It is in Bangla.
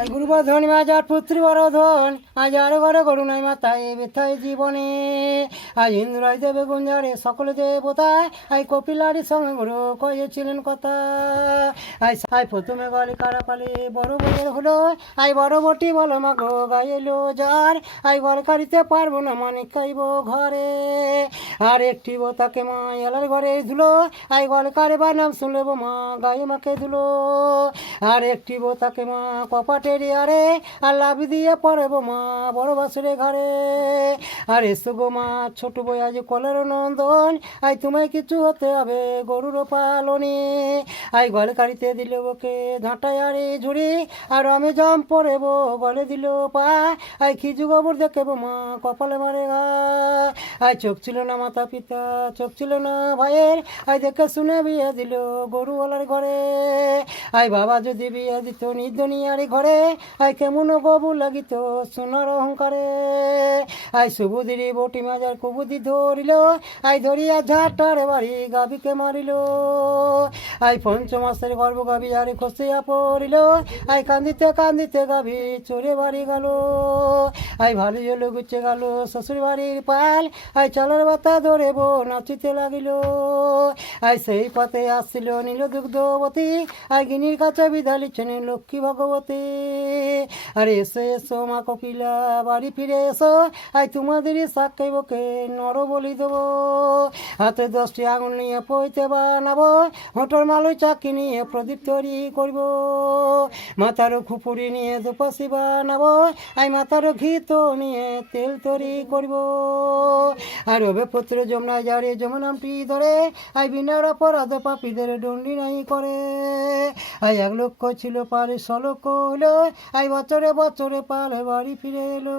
আই গুরুবর্ধন মাজার পুত্রী বরধন আজ আরো ঘরে করুণাই মাতায় ব্যথায় জীবনে আজ ইন্দ্রাই দেবে গুঞ্জারে সকল দেবতায় আই কপিলারির সঙ্গে গুরু কয়েছিলেন কথা আই প্রথমে গলে কারা পালে বড় বইয়ের হলো আই বড় বটি বলো মাগো গাইলো যার আই গল কারিতে পারবো না মানে খাইব ঘরে আর একটি বোতাকে মা এলার ঘরে ধুলো আই গল কারে বা নাম শুনলেব মা গায়ে মাকে ধুলো আর একটি বোতাকে মা কপাটের আরে আর লাভি দিয়ে পড়ব মা বড় বাসুরে ঘরে আর এসো গো মা ছোট বই আজ কলের নন্দন আই তোমায় কিছু হতে হবে গরুর পালনে আই গল কারিতে দিল ওকে ঝাঁটাই আরে ঝুড়ি আর আমি জম পড়ব বলে দিল পা আই খিজু গোবর দেখব মা কপালে মারে গা আই চোখ ছিল না মাতা পিতা চোখ ছিল না ভাইয়ের আই দেখে শুনে বিয়ে দিল গরুওয়ালার ঘরে আই বাবা যদি বিয়ে দিত নির্দনিয়ারে ঘরে আই কেমন গবু লাগিত সোনার অহংকারে আই সুবুদিরি বটি মাজার কুবুদি ধরিল আই ধরিয়া ঝাঁটার বাড়ি গাবিকে মারিল আই পঞ্চমাসের গর্ব গাবি আরে খসিয়া পড়িল আই কান্দিতে কান্দিতে গাবি চোরে বাড়ি গেল আই ভালো জল গুচ্ছে গেল শ্বশুর বাড়ির পাল আই চালার বাতা ধরেব নাচিতে লাগিল আই সেই পথে আসছিল নীল দুগ্ধবতী আই গিনির কাছে বিধালিছেন লক্ষ্মী ভগবতী আরে এসো এসো মা কপিলা বাড়ি ফিরে এসো আই তোমাদেরই সাক্ষী বকে নর বলি দেবো হাতে 10টি আঙুল নিয়ে পইতে বানাবো হোঁটর মালুই চাকি নিয়ে প্রদীপ তৈরি করব মাথারও খুপুরি নিয়ে দুপাশি বানাবো আই মাথারও ঘি তো নিয়ে তেল তৈরি করব আর রবে পুত্র যমুনা যারে যমুনামটি ধরে আই বিনার অপরাধ পাপীদের দণ্ডি নাই করে আই 1 লক্ষ ছিল পারে 100 লক্ষ হলো আই বছরে বছরে পালে বাড়ি ফিরে এলো।